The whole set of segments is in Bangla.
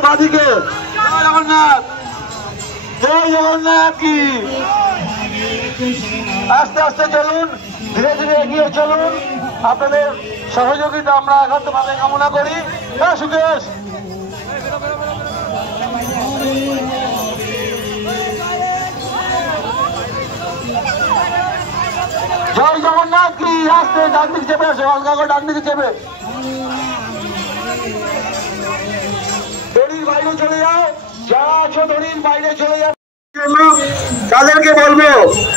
বাদিকে জয় জগন্নাথ, জয় জগন্নাথ কি। আস্তে আস্তে চলুন, ধীরে ধীরে এগিয়ে চলুন। আপনাদের সহযোগিতা আমরা একান্তভাবে কামনা করি। হ্যাঁ সুকেশ, জয় জগন্নাথ কি। আস্তে ডান দিকে চেপে আসে, হালকা করে ডান দিকে চেপে দড়ির বাইরে চলে যাও। যারা আছো দড়ির বাইরে চলে যাও। তাদেরকে বলবো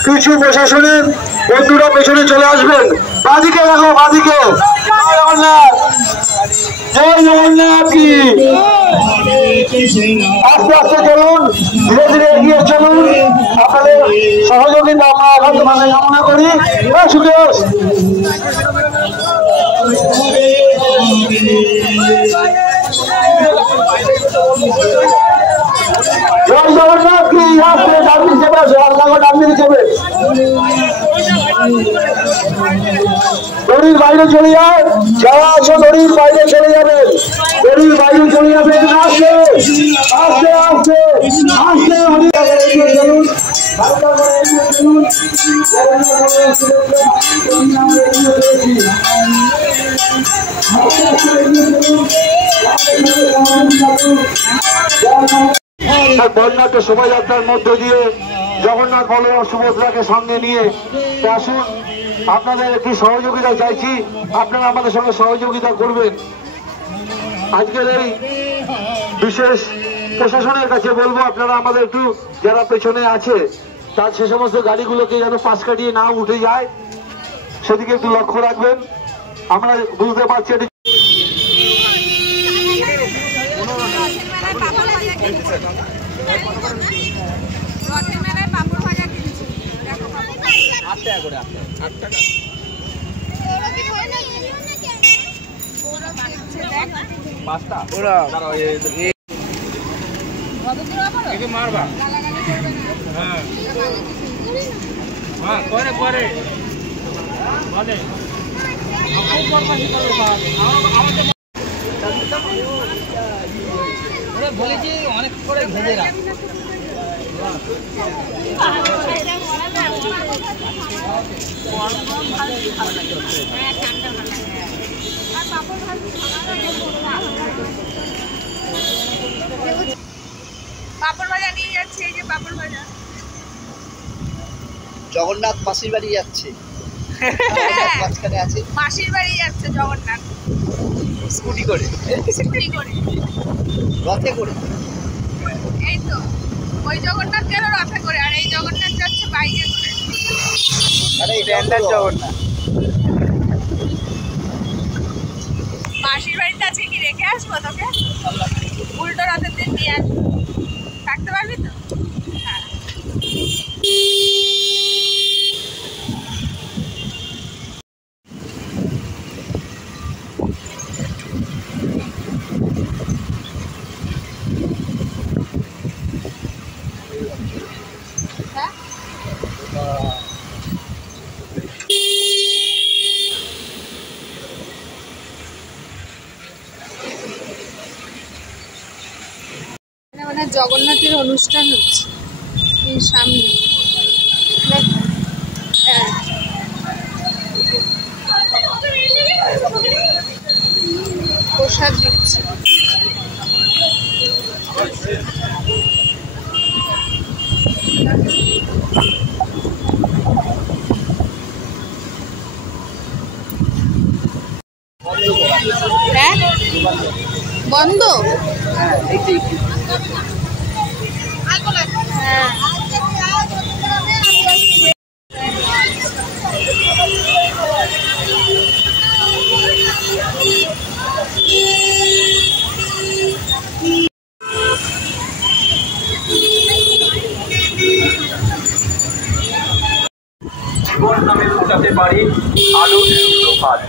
কিছু প্রশাসনের বন্ধুরা পেছনে চলে আসবেন। বাদিকে দেখো, বাদিকে। জয় জগন্নাথ, জয় জগন্নাথ কি। আস্তে আস্তে চলুন, ধীরে ধীরে এগিয়ে চলুন। আপনাদের সহযোগিতা আমরা একান্তভাবে কামনা করি। সুকেশ, জয় জগন্নাথ কি। আস্তে ডান দিকে চেপে আসো, হালকা করে ডান দিকে চেপে দড়ির বাইরে চলে যায়। যারা আছো দড়ির বাইরে চলে যাবে, দড়ির বাইরে চলে যাবে। আস্তে আস্তে আস্তে আস্তে এগিয়ে চলুন, হালকা করে এগিয়ে চলুন। বর্ণাঢ্য শোভাযাত্রার মধ্য দিয়ে জগন্নাথ বলরাম সুভদ্রাকে সঙ্গে নিয়ে আসুন। আপনাদের একটি সহযোগিতা চাইছি, আপনারা আমাদের সঙ্গে সহযোগিতা করবেন। আজকের এই বিশেষ প্রশাসনের কাছে বলবো, আপনারা আমাদের একটু যারা পেছনে আছে তার সে সমস্ত গাড়িগুলোকে যেন পাশ কাটিয়ে না উঠে যায়, সেদিকে একটু লক্ষ্য রাখবেন। আমরা বুঝতে পারছি মারবা হ্যাঁ করে করে বলেছি অনেক করে ভেজে রাখ। পাপড় ভাজা নিয়ে যাচ্ছে, এই যে পাপড় ভাজা। জগন্নাথ মাসির বাড়ি যাচ্ছে, মাঝখানে আছে মাসির বাড়ি যাচ্ছে জগন্নাথ স্কুটি করে, স্কুটি করে, রথে করে। এই তো ওই জগন্নাথ গেল রথে করে, আর এই জগন্নাথ যাচ্ছে বাইকে করে। আরে ব্যান্ডার জগন্নাথ। মাসির বাড়িতে আছে কি রেখে আসবো তোকে? উল্টো রথের দিন নিয়ে আসবো, থাকতে পারবি তো? হ্যাঁ। মানে জগন্নাথের অনুষ্ঠান হচ্ছে এই সামনে, প্রসাদ দিচ্ছে। বন্ধ? হ্যাঁ। জীবন নামে ফোটাতে পারি আলোর সূত্রপাত।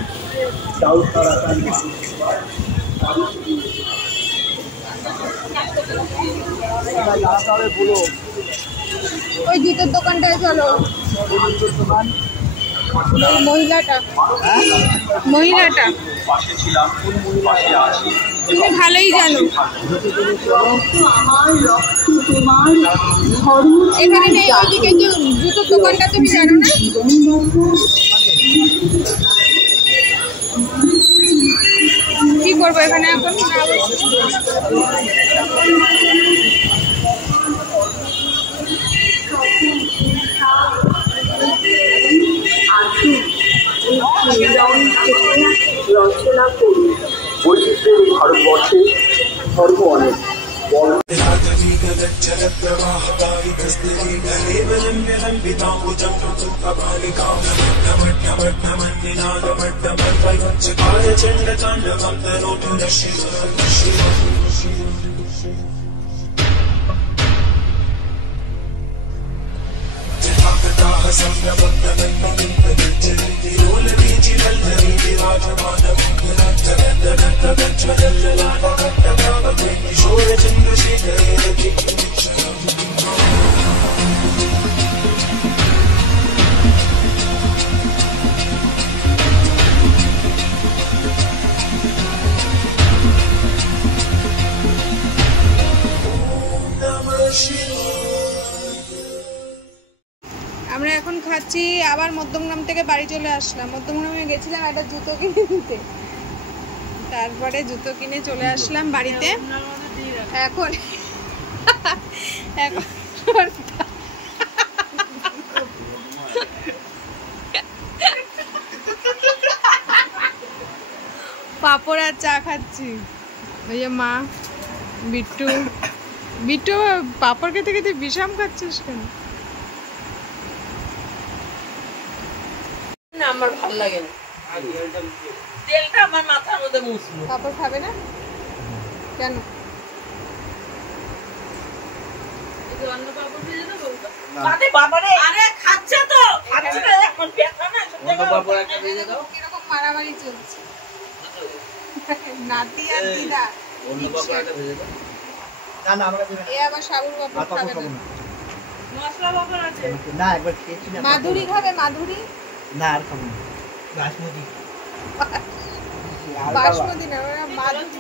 ওই জুতোর দোকানটায় চলো। মহিলাটা পাশে ছিলাম, পাশে আছি। তুমি ভালোই জানো। এখানে নেই, ওইদিকে যে জুতোর দোকানটা তুমি জানো না? কি করবো এখানে এখন? রচনা করুন। বৈচিত্র্যের এই ভারতবর্ষে ধর্ম অনেক বড়। আমরা এখন খাচ্ছি, আবার মধ্যমগ্রাম থেকে বাড়ি চলে আসলাম। মধ্যমগ্রামে গেছিলাম একটা জুতো কিনতে, তারপরে জুতো কিনে চলে আসলাম বাড়িতে। এখন এখন পাপড় আর চা খাচ্ছি। ওই যে মা, বিট্টু বিট্টু পাপড় খেতে খেতে বিষাম খাচ্ছিস কেন? আমার ভালো লাগে না, তেলটা আমার মাথার মধ্যে মুছলো। পাপড় খাবে না কেন? আরে খাচ্ছে তো, খাচ্ছে না, এখন ব্যথা না, কিরকম মারামারি চলছে নাতি আর দিদা। না না আমরা দেব এ আবার সাবুর পাপড় খাবে না। মশলা বাবার আছে না, একবার খেয়েছি না। মাধুরী খাবে? মাধুরী না, আর খাবো না। বাসমতি বাসমতি না, ওরা মাধুরী।